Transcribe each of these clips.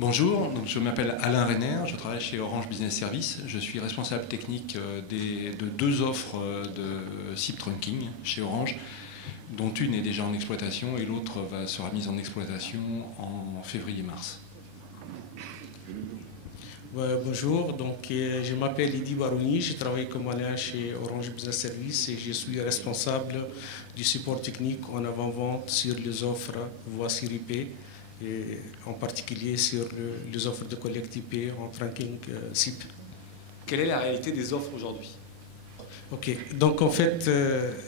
Bonjour, donc je m'appelle Alain Renner, je travaille chez Orange Business Services. Je suis responsable technique de deux offres de SIP trunking chez Orange, dont une est déjà en exploitation et l'autre sera mise en exploitation en février-mars. Bonjour, donc, je m'appelle Idi Barouni, je travaille comme Alain chez Orange Business Services et je suis responsable du support technique en avant-vente sur les offres voix sur IP, et en particulier sur les offres de collecte IP en trunking SIP. Quelle est la réalité des offres aujourd'hui? Ok, donc en fait,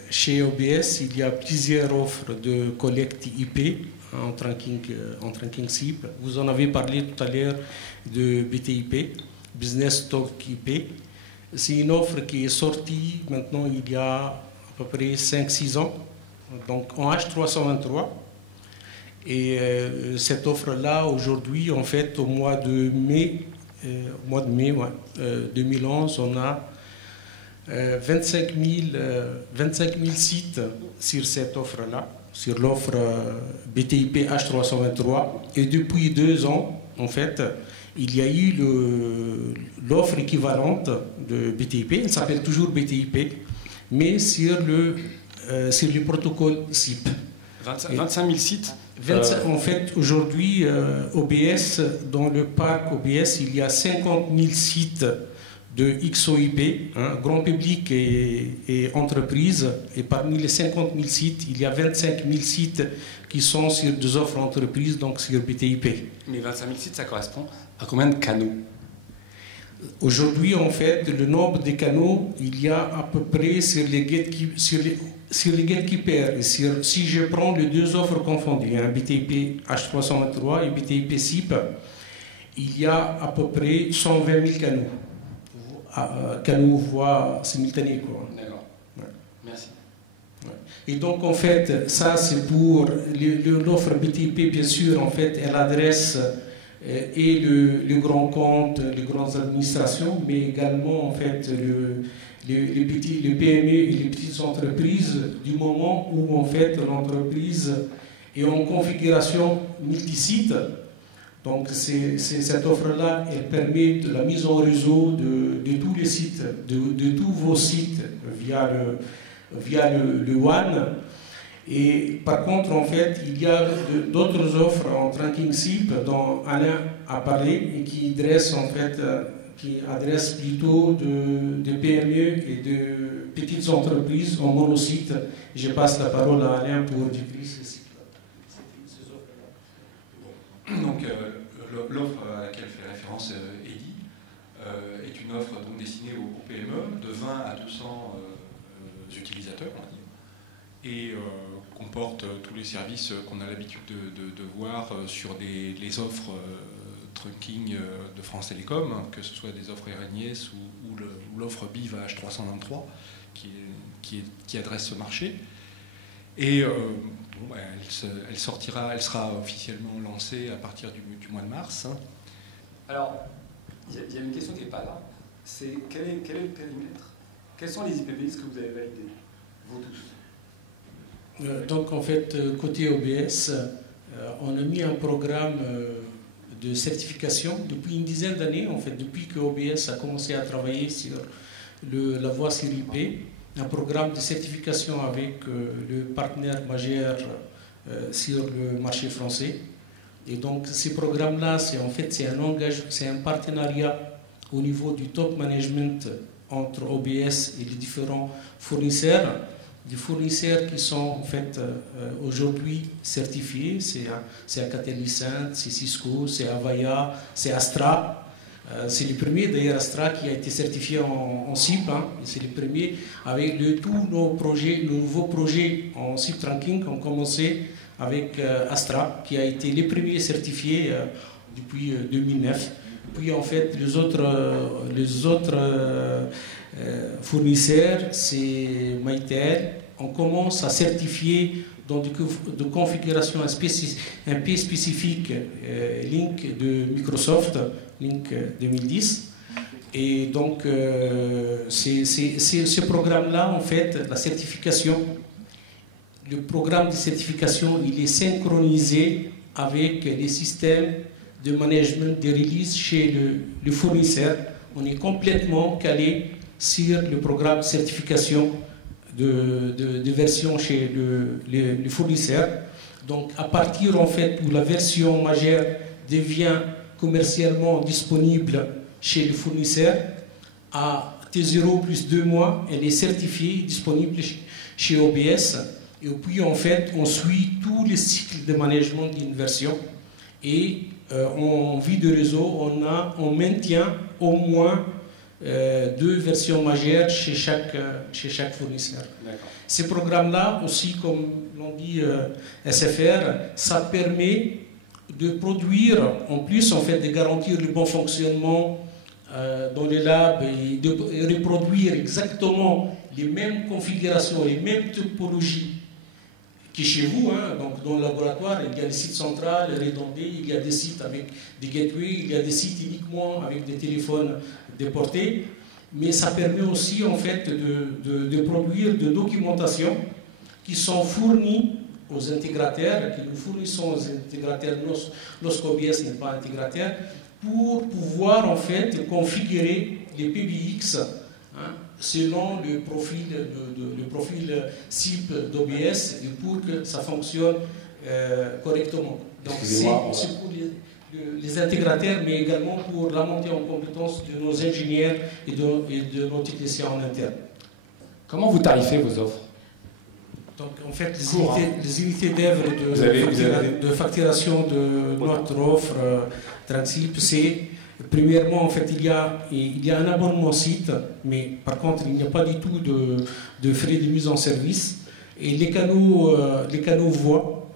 chez OBS, il y a plusieurs offres de collecte IP en trunking SIP. Vous en avez parlé tout à l'heure de BTIP, Business Talk IP. C'est une offre qui est sortie maintenant il y a à peu près 5-6 ans, donc en H323. Et cette offre-là, aujourd'hui, en fait, au mois de mai, 2011, on a 25 000 sites sur cette offre-là, sur l'offre BTIP H323. Et depuis 2 ans, en fait, il y a eu l'offre équivalente de BTIP. Elle s'appelle toujours BTIP, mais sur le protocole SIP. 25 000 sites. En fait, aujourd'hui, OBS, dans le parc OBS, il y a 50 000 sites de XOIP, grand public et entreprise. Et parmi les 50 000 sites, il y a 25 000 sites qui sont sur des offres entreprises, donc sur BTIP. Mais 25 000 sites, ça correspond à combien de canaux? Aujourd'hui, en fait, le nombre de canaux, il y a à peu près sur les gatekeepers. Si je prends les deux offres confondues, BTIP H323 et BTIP SIP, il y a à peu près 120 000 canaux. Canaux voix simultanés. D'accord. Ouais. Merci. Ouais. Et donc, en fait, ça, c'est pour l'offre BTIP, bien sûr, en fait, elle adresse et le grand compte, les grandes administrations, mais également, en fait, les PME et les petites entreprises, du moment où, en fait, l'entreprise est en configuration multisite. Donc, cette offre-là, elle permet de la mise en réseau de tous les sites, de tous vos sites via le WAN. Et par contre, en fait, il y a d'autres offres en trunking SIP dont Alain a parlé et qui adressent plutôt de PME et de petites entreprises en monosite. Je passe la parole à Alain pour décrire ces sites-là. Donc, l'offre à laquelle fait référence Eddy est une offre donc destinée aux PME de 20 à 200 utilisateurs, on va dire, et comporte tous les services qu'on a l'habitude de voir sur les offres trunking de France Télécom, que ce soit des offres RNIS ou l'offre BIV H323 qui adresse ce marché. Et elle sera officiellement lancée à partir du mois de mars. Alors, il y a une question qui n'est pas là. C'est quel est le périmètre? Quels sont les IPv6 que vous avez validés, vous tous? Donc, en fait, côté OBS, on a mis un programme de certification depuis une dizaine d'années, en fait, depuis que OBS a commencé à travailler sur la voix sur IP, un programme de certification avec le partenaire majeur sur le marché français. Et donc, ces programmes-là, c'est un partenariat au niveau du top management entre OBS et les différents fournisseurs. Des fournisseurs qui sont en fait aujourd'hui certifiés, c'est Alcatel-Lucent, c'est Cisco, c'est Avaya, c'est Astra. C'est le premier d'ailleurs Astra qui a été certifié en SIP. C'est le premier avec tous nos nouveaux projets en SIP trunking ont commencé avec Astra qui a été les premiers certifiés depuis 2009. Puis en fait les autres fournisseurs, c'est Mytel. On commence à certifier dans des configurations un peu spécifiques Link de Microsoft, Link 2010. Et donc, ce programme-là, en fait, la certification, le programme de certification, il est synchronisé avec les systèmes de management des releases chez le fournisseur. On est complètement calé sur le programme de certification de version chez le fournisseur. Donc, à partir en fait où la version majeure devient commercialement disponible chez le fournisseur, à T0 plus 2 mois, elle est certifiée, disponible chez OBS. Et puis, en fait, on suit tous les cycles de management d'une version. Et en vie de réseau, on maintient au moins 2 versions majeures chez chaque fournisseur. Ces programmes-là aussi, comme l'ont dit SFR, ça permet de produire, en plus en fait, de garantir le bon fonctionnement dans les labs et de reproduire exactement les mêmes configurations, les mêmes topologies que chez vous. Donc dans le laboratoire, il y a des sites centrales redondés, il y a des sites avec des gateways, il y a des sites uniquement avec des téléphones déportés. Mais ça permet aussi en fait de produire de documentation qui sont fournies aux intégrateurs, que nous fournissons aux intégrateurs lorsqu'OBS n'est pas intégrateur, pour pouvoir en fait configurer les PBX selon le profil cible d'OBS et pour que ça fonctionne correctement. Donc c'est pour les intégrateurs, mais également pour la montée en compétence de nos ingénieurs et de nos techniciens en interne. Comment vous tarifez vos offres? Donc, en fait, les unités d'œuvre de facturation de notre offre Transip, c'est premièrement, en fait, il y a un abonnement site, mais par contre, il n'y a pas du tout de frais de mise en service. Et les canaux voix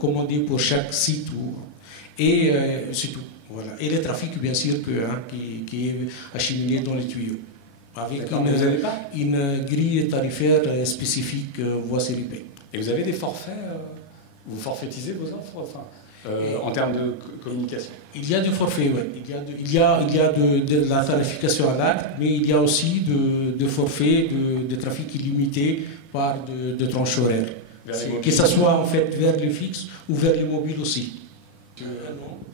commandés pour chaque site, et c'est tout. Voilà. Et le trafic, bien sûr, qui est acheminé dans les tuyaux, avec une grille tarifaire spécifique voie série P. Et vous avez des forfaits vous forfaitisez vos offres en termes de communication? Il y a du forfait, oui. Il y a de la tarification à l'acte, mais il y a aussi de forfaits de trafic illimité par de tranches horaires. Que ce soit en fait vers le fixe ou vers le mobile aussi.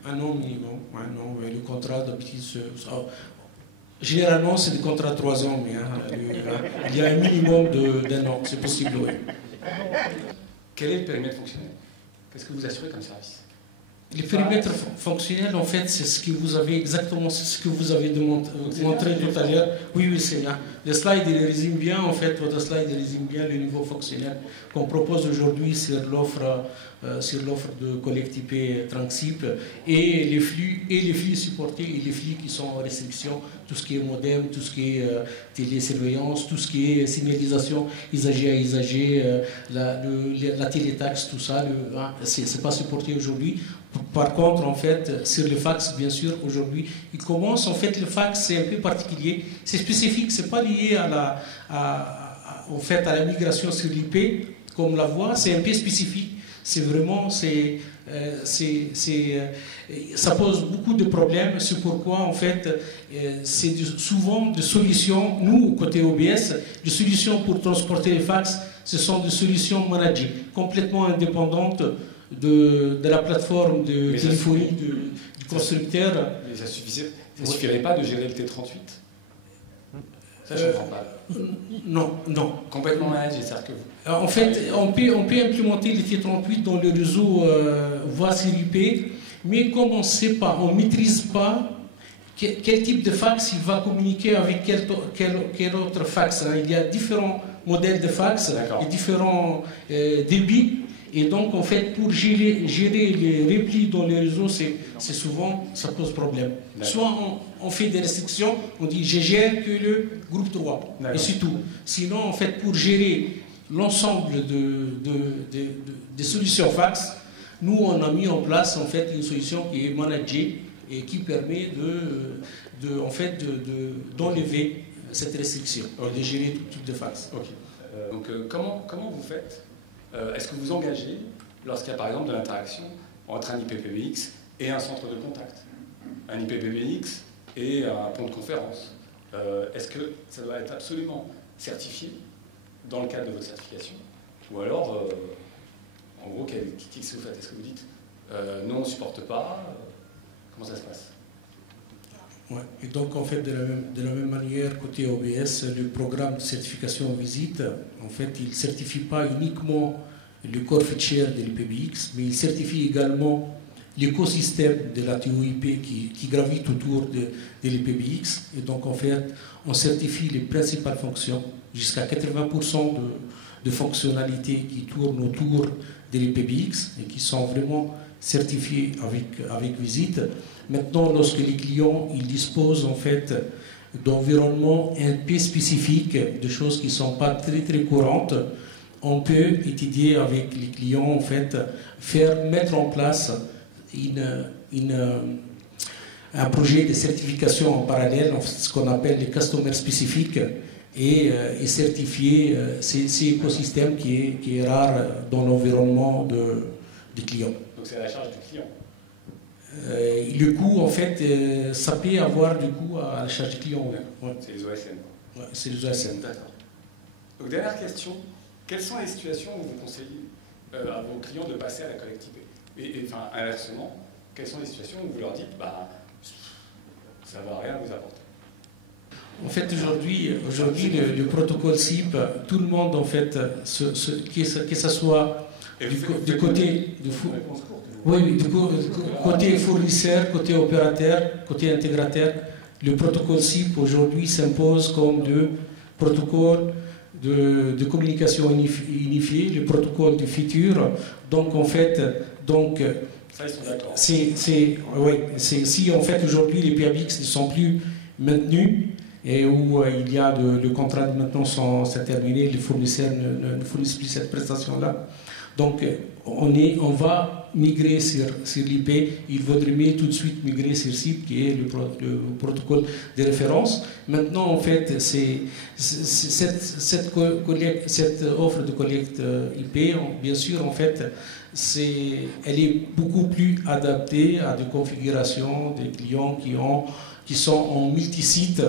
Un an minimum. Le contrat d'habitude. Généralement, c'est des contrats de 3 ans, mais il y a un minimum d'un an, c'est possible, oui. Quel est le périmètre fonctionnel? Qu'est-ce que vous assurez comme service? Le périmètre fonctionnel, en fait, c'est ce que vous avez exactement, c'est ce que vous avez montré tout à l'heure. Oui, c'est là. Le slide, il résume bien, en fait, votre slide, il résume bien le niveau fonctionnel qu'on propose aujourd'hui sur l'offre de collecte IP Transip et les flux supportés et les flux qui sont en restriction, tout ce qui est modem, tout ce qui est télésurveillance, tout ce qui est signalisation usager à usager, la télétaxe, tout ça, c'est pas supporté aujourd'hui. Par contre, en fait, sur le fax, bien sûr, aujourd'hui, il commence, en fait, le fax, c'est un peu particulier, c'est spécifique, c'est pas lié en fait, à la migration sur l'IP, comme la voix, c'est un peu spécifique, c'est vraiment, ça pose beaucoup de problèmes, c'est pourquoi, en fait, c'est souvent des solutions, nous, côté OBS, des solutions pour transporter les fax, ce sont des solutions managées, complètement indépendantes de la plateforme de téléphonie du constructeur. Mais ça ne suffirait pas de gérer le T38? Ça, je ne comprends pas. Non. Complètement managé, c'est-à-dire que vous... En fait, on peut implémenter le T38 dans le réseau voie série IP, mais comme on ne sait pas, on ne maîtrise pas quel type de fax il va communiquer avec quel autre fax. Il y a différents modèles de fax et différents débits. Et donc, en fait, pour gérer les replis dans les réseaux, c'est souvent, ça pose problème. Soit on fait des restrictions, on dit je gère que le groupe 3, et c'est tout. Sinon, en fait, pour gérer l'ensemble des solutions fax, nous, on a mis en place, en fait, une solution qui est managée et qui permet d'enlever cette restriction, de gérer tout type de fax. Donc, comment vous faites? Est-ce que vous engagez lorsqu'il y a par exemple de l'interaction entre un IPPBX et un centre de contact, un IPPBX et un pont de conférence? Est-ce que ça doit être absolument certifié dans le cadre de votre certification? Ou alors, en gros, qu'est-ce que vous faites? Est-ce que vous dites non, on ne supporte pas? Comment ça se passe? Ouais. Et donc, en fait, de la même manière, côté OBS, le programme de certification visite, en fait, il ne certifie pas uniquement le core feature de l'IPBX, mais il certifie également l'écosystème de la TOIP qui gravite autour de l'IPBX. Et donc, en fait, on certifie les principales fonctions, jusqu'à 80% de fonctionnalités qui tournent autour de l'IPBX et qui sont vraiment certifiées avec visite. Maintenant, lorsque les clients ils disposent en fait d'environnements un peu spécifiques, de choses qui ne sont pas très courantes, on peut étudier avec les clients en fait, mettre en place un projet de certification en parallèle, ce qu'on appelle les customers spécifiques, et certifier ces écosystèmes qui est rare dans l'environnement des clients. Donc c'est à la charge du client. Le coût, en fait, ça peut avoir du coût à la charge du client. Ouais. C'est les OSN. Ouais, c'est les OSN. D'accord. Donc dernière question, quelles sont les situations où vous conseillez à vos clients de passer à la collecte IP? Et enfin, inversement, quelles sont les situations où vous leur dites, bah, ça ne va rien vous apporter? En fait, aujourd'hui le protocole SIP, tout le monde, en fait, que ce soit du côté du côté fournisseur, côté opérateur, côté intégrateur, le protocole SIP aujourd'hui s'impose comme le protocole de communication unifiée, le protocole du futur. Donc, en fait, ça, ils sont d'accord. Si en fait aujourd'hui les PBX ne sont plus maintenus et où il y a le contrat de maintenance s'est terminé, les fournisseurs ne fournissent plus cette prestation-là. Donc on va migrer sur l'IP, il vaudrait mieux tout de suite migrer sur SIP qui est le protocole de référence. Maintenant en fait cette offre de collecte IP, bien sûr en fait elle est beaucoup plus adaptée à des configurations des clients qui sont en multisite,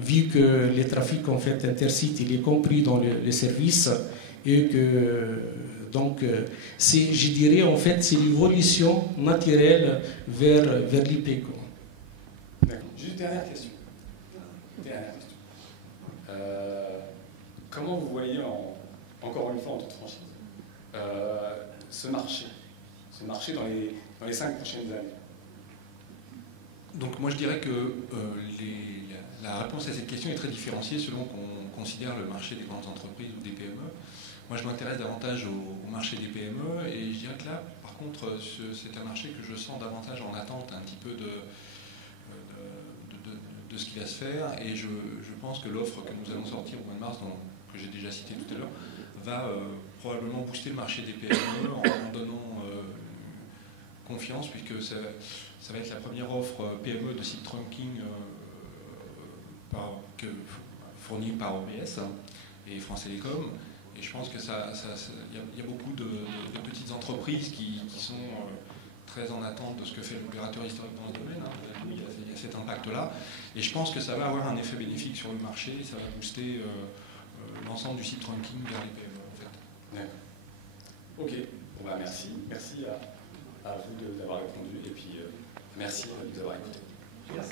vu que les trafics en fait intersites il est compris dans les services et que donc je dirais en fait c'est l'évolution naturelle vers l'IP. D'accord. Juste dernière question. Comment vous voyez encore une fois en toute franchise ce marché dans les 5 prochaines années? Donc moi je dirais que la réponse à cette question est très différenciée selon qu'on considère le marché des grandes entreprises ou des PME. Moi je m'intéresse davantage au marché des PME et je dirais que là par contre c'est un marché que je sens davantage en attente un petit peu de ce qui va se faire et je pense que l'offre que nous allons sortir au mois de mars, que j'ai déjà cité tout à l'heure, va probablement booster le marché des PME en donnant confiance puisque ça va être la première offre PME de site trunking fournie par OBS et France Télécom. Et je pense que y a beaucoup de petites entreprises qui sont très en attente de ce que fait l'opérateur historique dans ce domaine. Il y a cet impact-là. Et je pense que ça va avoir un effet bénéfique sur le marché. Ça va booster l'ensemble du site trunking vers les PME. En fait. Ok. Bon, bah, merci. Merci à vous d'avoir répondu. Et puis, merci d'avoir écouté. Merci.